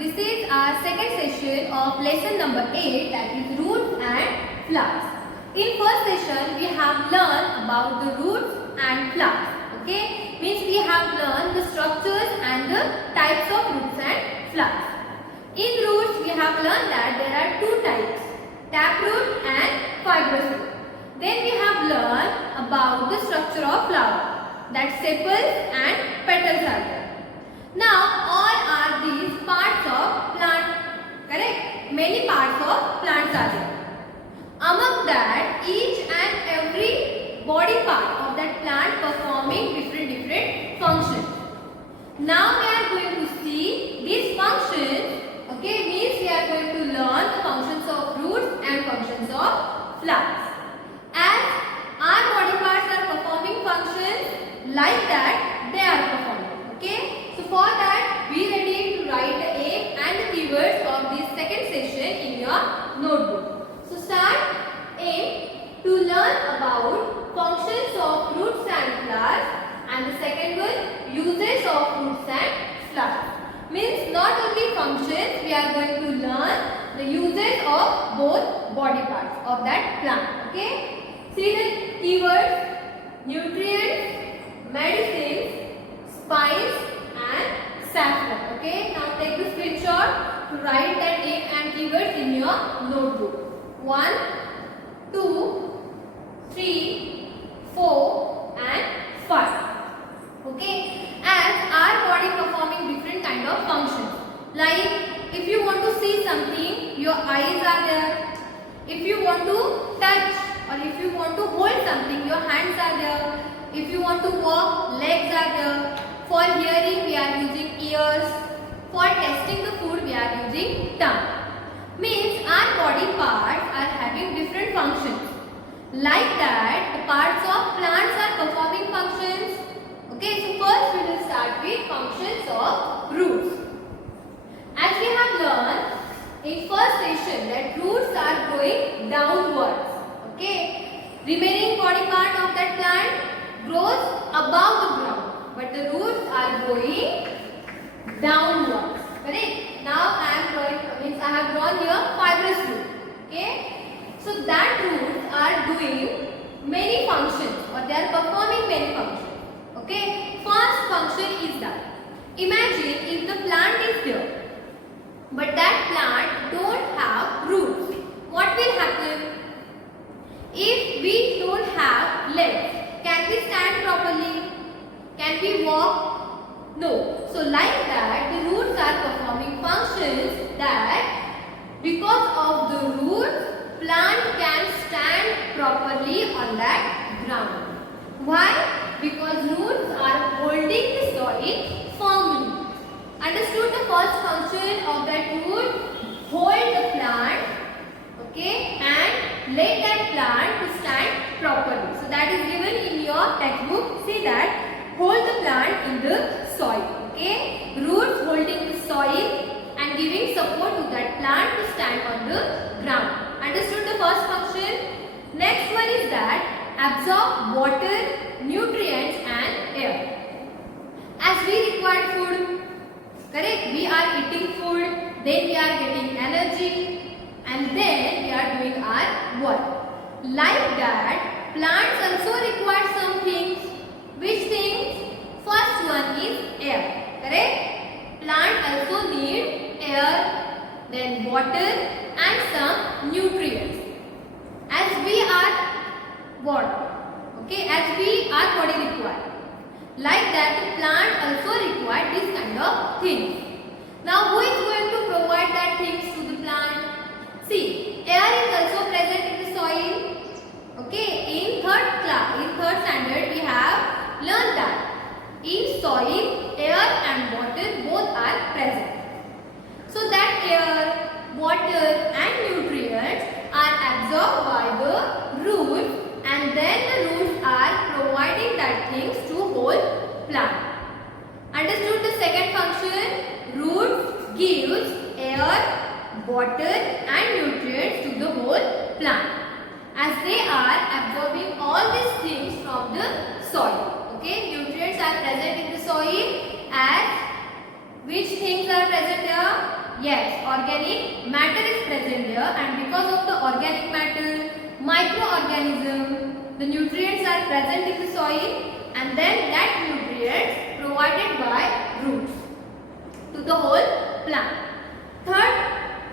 This is our second session of lesson number 8, that is roots and flowers. In first session we have learned about the roots and flowers. Okay, means we have learned the structures and the types of roots and flowers. In roots we have learned that there are two types, taproot and fibrous root. Then we have learned about the structure of flower, that sepals and petals are there. Now all are these parts of plant, correct? Many parts of plants are there. Among that, each and every body part of that plant performing different functions. Now we are going to see these functions. Okay, means we are going to learn the functions of roots and functions of flowers. As our body parts are performing functions, like that they are performing. Okay. So for that, be ready to write the aim and the keywords of this second session in your notebook. So start. Aim to learn about functions of roots and flowers, and the second one, uses of roots and flowers. Means not only functions, we are going to learn the uses of both body parts of that plant. Okay. See the keywords: nutrients, medicines, spice and saffron. Okay, now take the screenshot to write that name and keywords in your notebook. 1, 2, 3, 4 and 5. Okay, as our body performing different kind of functions. Like if you want to see something, your eyes are there. If you want to touch or if you want to hold something, your hands are there. If you want to walk, legs are there. For hearing, we are using ears. For tasting the food, we are using tongue. Means our body parts are having different functions. Like that, the parts of plants are performing functions. Okay, so first we will start with functions of roots. As we have learned in first session that roots are growing downwards. Okay, remaining body part of that plant grows above the ground, but the roots are going downwards. Correct? Now I have drawn here fibrous root. Okay? So that roots are doing many functions, or they are performing many functions. Okay? First function is that, imagine if the plant is here, but that plant don't have roots. What will happen? If we don't have legs, can we stand properly? Can we walk? No. So like that, the roots are performing functions that because of the roots, plant can stand properly on that ground. Why? Because roots are holding the soil firmly. Understood the first function of that root? Hold the plant, okay, and let that plant to stand properly. So that is given in your textbook. See that. Hold the plant in the soil. Okay, roots holding the soil and giving support to that plant to stand on the ground. Understood the first function? Next one is that absorb water, nutrients and air. As we require food, correct? We are eating food, then we are getting energy, and then we are doing our work. Like that, plants also require some things. Which things? First one is air. Correct? Plant also need air, then water and some nutrients. As we are water. Okay, as we our body require. Like that, the plant also require this kind of things. Now, who is going to provide that things to the plant? See, air is also present in the soil. Okay, in third standard, we have learned that in soil, air and water both are present. So that air, water and nutrients are absorbed by the roots, and then the roots are providing that things to whole plant. Understood the second function? Roots gives air, water and nutrients to the whole plant, as they are absorbing all these things from the soil. Okay, nutrients are present in the soil. As which things are present there? Yes, organic matter is present there, and because of the organic matter, microorganism, the nutrients are present in the soil, and then that nutrients provided by roots to the whole plant. Third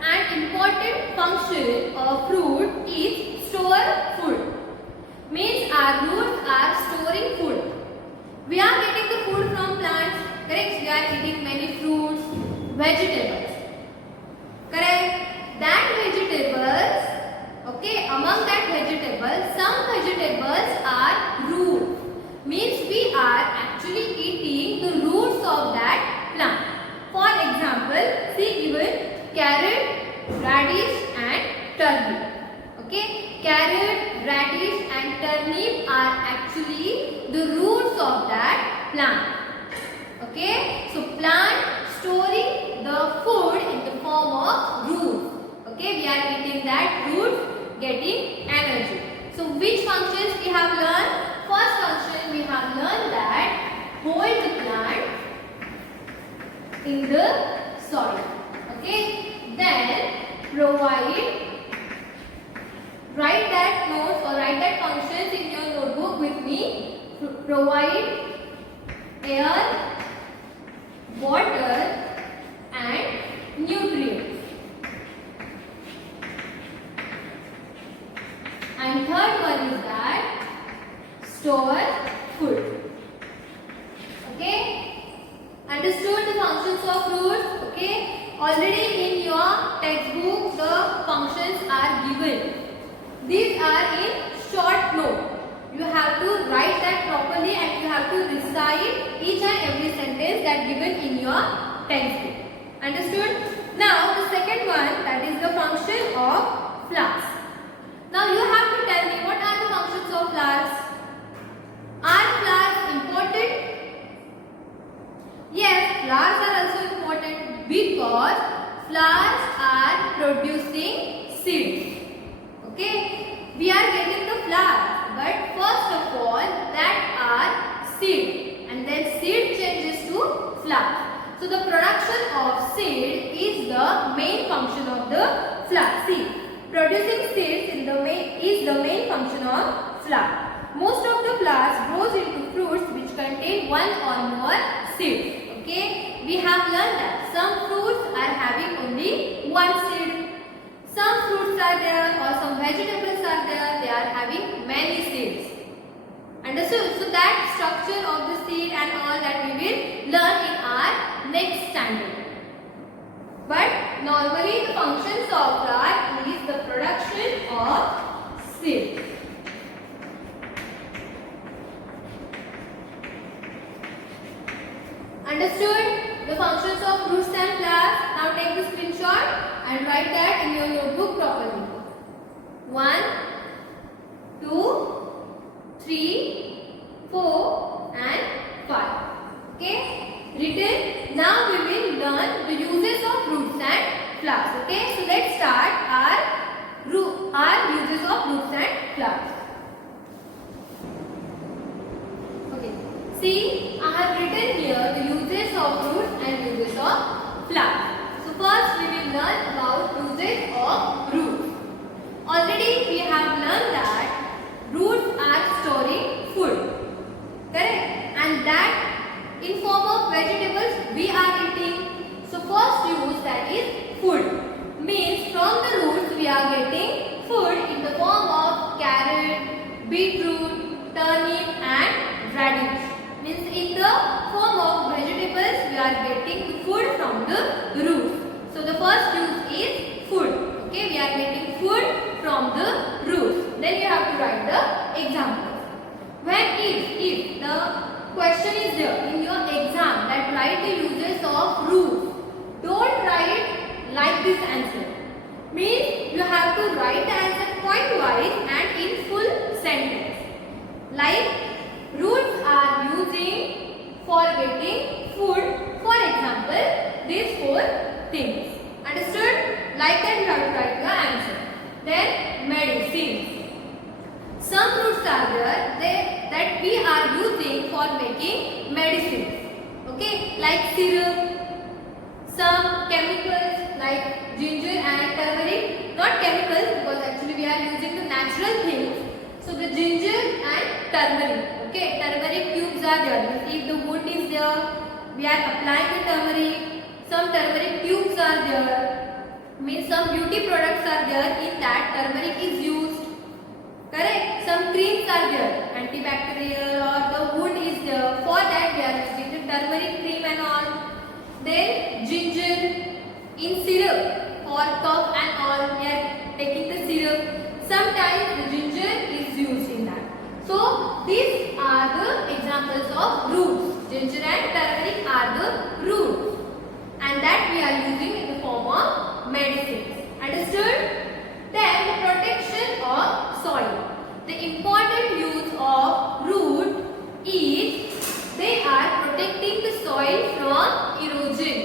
and important function of root is store food. Means our roots are storing food. We are getting the food from plants, correct? We are eating many fruits, vegetables, correct? That vegetables, okay, among that vegetables, some vegetables are roots. Means we are actually eating the roots of that plant. For example, see given carrot, radish and turnip. Okay, carrot, radish and turnip are actually the roots of that plant. Okay, so plant storing the food in the form of roots. Okay, we are eating that roots, getting energy. So which functions we have learned? First function we have learned that hold the plant in the soil. Okay, then provide, write that notes or write that functions in your notebook with me. Provide air, water and nutrients. And third one is that store food. Okay, understood the functions of roots? Okay, already in your textbook the functions are given. These are in short note. You have to write that properly and you have to recite each and every sentence that given in your textbook. Understood? Now the second one, that is the function of flowers. Now you have to tell me what are the functions of flowers. Are flowers important? Yes, flowers are also important because flowers are producing seeds. Okay, we are getting the flowers, but first of all that are seed, and then seed changes to flower. So the production of seed is the main function of the flower. See, producing seeds is the main function of flower. Most of the flowers grows into fruits which contain one or more seeds. Okay, we have learned that some fruits are having only one seed. Some fruits are there or some vegetables are there, they are having many seeds. Understood? So that structure of the seed and all that we will learn in our next standard. But normally the functions of flower is the production of seed. Understood the functions of roots and flowers? Now take the screenshot and write that in your notebook properly. 1, 2, 3, 4 and 5. Okay, written. Now we will learn the uses of roots and flowers. Okay, so let's start our uses of roots and flowers. Okay, see, I have written here the uses of roots and uses of flowers. So first we will learn about uses of roots. Already we have learned that roots are storing food. Correct? And that in form of vegetables we are eating. So first use, that is food. Means from the roots we are getting food in the form of carrot, beetroot, turnip and radish. Means in the form of vegetables we are getting the food from the roots. So the first use is food. Okay, we are getting food from the roots. Then you have to write the examples. When if the question is there in your exam that write the uses of roots, don't write like this answer. Means you have to write the answer point wise and in full sentence. Like roots are using for getting food. For example, these 4 things. Understood? Like that you have to write the answer. Then medicines. Some roots are there that we are using for making medicines. Okay, like syrup, some chemicals like ginger and turmeric, not chemicals, because actually we are using the natural things. So the ginger and turmeric, okay, turmeric cubes are there. If the wound is there, we are applying the turmeric. Some turmeric cubes are there, means some beauty products are there, in that turmeric is used. Correct? Some creams are there, antibacterial, or the wound is there. For that we are using the turmeric cream and all. Then ginger in syrup for cough and all, we are taking the syrup. Sometimes the ginger is used in that. So these are the examples of roots. Ginger and turmeric are the roots, and that we are using in the form of medicines. Understood? Then the protection of soil. The important use of root is they are protecting the soil from erosion.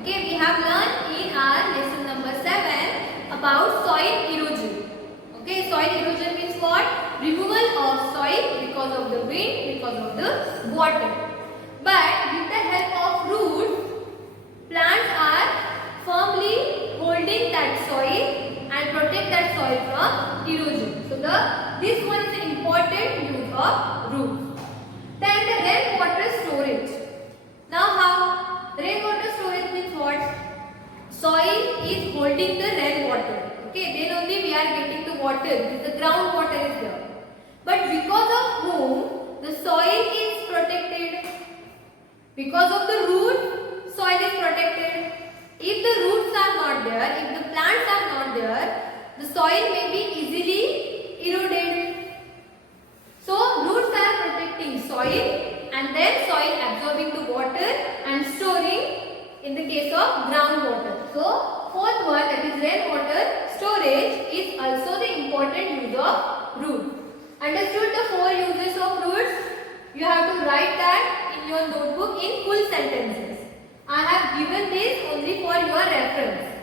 Okay, we have learned in our lesson number 7 about soil erosion. Okay, soil erosion means what? Removal of soil because of the wind, because of the water. But with the help of roots, plants are firmly holding that soil and protect that soil from erosion. So this one is an important use of roots. Then the rainwater storage. Now how? Rainwater storage means what? Soil is holding the rainwater. Okay, then only we are getting the water. The groundwater is there. But because of whom the soil is protected? Because of the root, soil is protected. If the roots are not there, if the plants are not there, the soil may be easily eroded. So roots are protecting soil, and then soil absorbing the water and storing in the case of groundwater. So fourth one, that is rainwater storage, is also the important use of root. Understood the 4 uses of roots? You have to write that in your notebook in full sentences. I have given this only for your reference.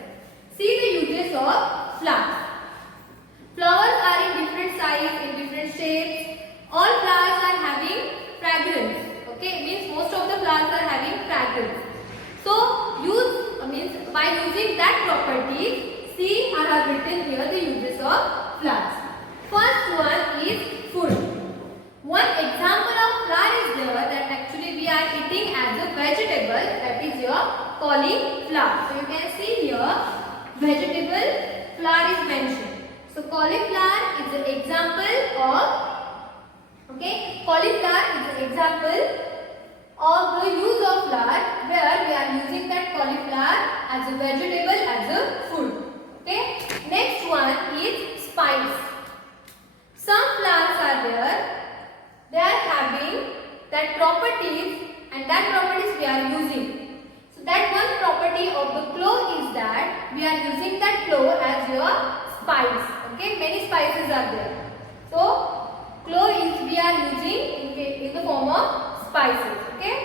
See the uses of flowers. Flowers are in different sizes, in different shapes. All flowers are having fragrance. Okay, means most of the flowers are having fragrance. So means by using that property, see I have written here the uses of flowers. First one is food. One example of flower is there that actually we are eating as a vegetable, that is your cauliflower. So you can see here vegetable flower is mentioned. So cauliflower is an example of, okay, cauliflower is an example of the use of flower where we are using that cauliflower as a vegetable, as a food. Okay. Next one is spice. Some flowers are there. They are having that properties, and that properties we are using. So that one property of the clove is that we are using that clove as your spice. Okay, many spices are there. So clove is we are using in the form of spices. Okay.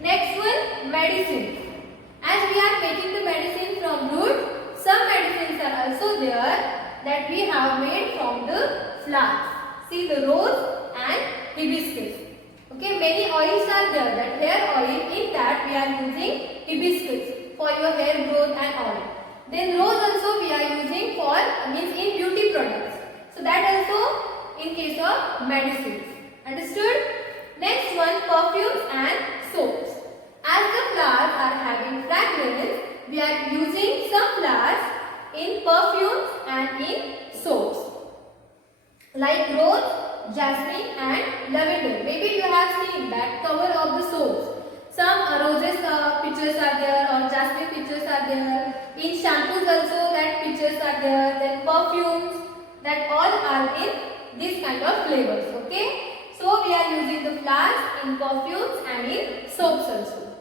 Next one, medicine. As we are making the medicine from root, some medicines are also there that we have made from the flowers. See the rose and hibiscus. Okay, many oils are there, that hair oil, in that we are using hibiscus for your hair growth and all. Then rose also we are using for, means in beauty products. So that also in case of medicines. Understood? Next one, perfumes and soaps. As the flowers are having fragrance, we are using some flowers in perfumes and in soaps. Like rose, jasmine and lavender. Maybe you have seen that cover of the soaps. Some roses pictures are there, or jasmine pictures are there. In shampoos also that pictures are there. Then perfumes, that all are in this kind of flavors. Okay. So we are using the flowers in perfumes and in soaps also.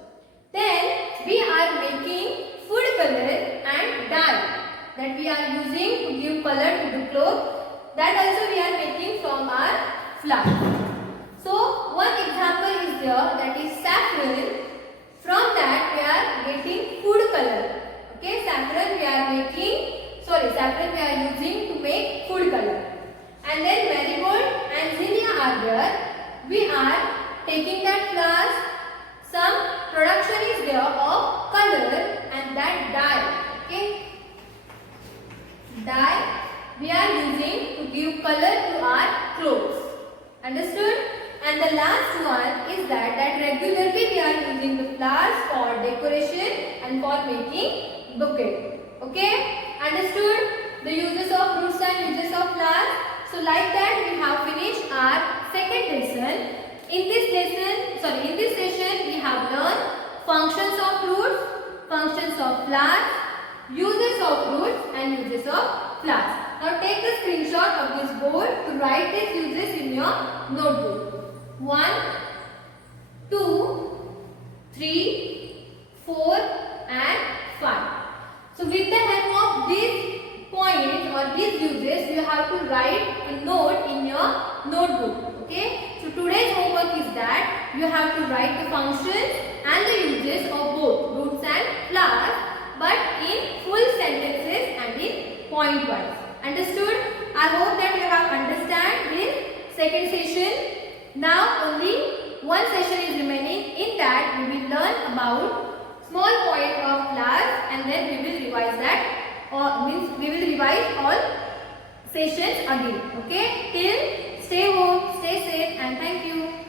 Then we are making food color and dye that we are using to give color to the cloth. That also we are making from our flower. So one example is there, that is saffron. From that we are getting food color. Okay, saffron we are using to make food color. And then marigold and zinnia are there. We are taking that flowers. Some production is there of color and that dye. Okay, color to our clothes. Understood? And the last one is that regularly we are using the flowers for decoration and for making bouquet. Okay? Understood? The uses of fruits and uses of flowers. So like that we have finished our second lesson. In this session we have learned functions of fruits, functions of flowers, uses of fruits and uses of flowers. Now take the screenshot of this board to write these uses in your notebook. 1, 2, 3, 4 and 5. So with the help of these points or these uses, you have to write a note in your notebook. Okay. So today's homework is that you have to write the functions and the uses of both roots and flowers, but in full sentences and in point wise. Understood? I hope that you have understand this second session. Now only one session is remaining. In that we will learn about small point of flowers and then we will revise that, or means we will revise all sessions again. Okay? Till stay home, stay safe and thank you.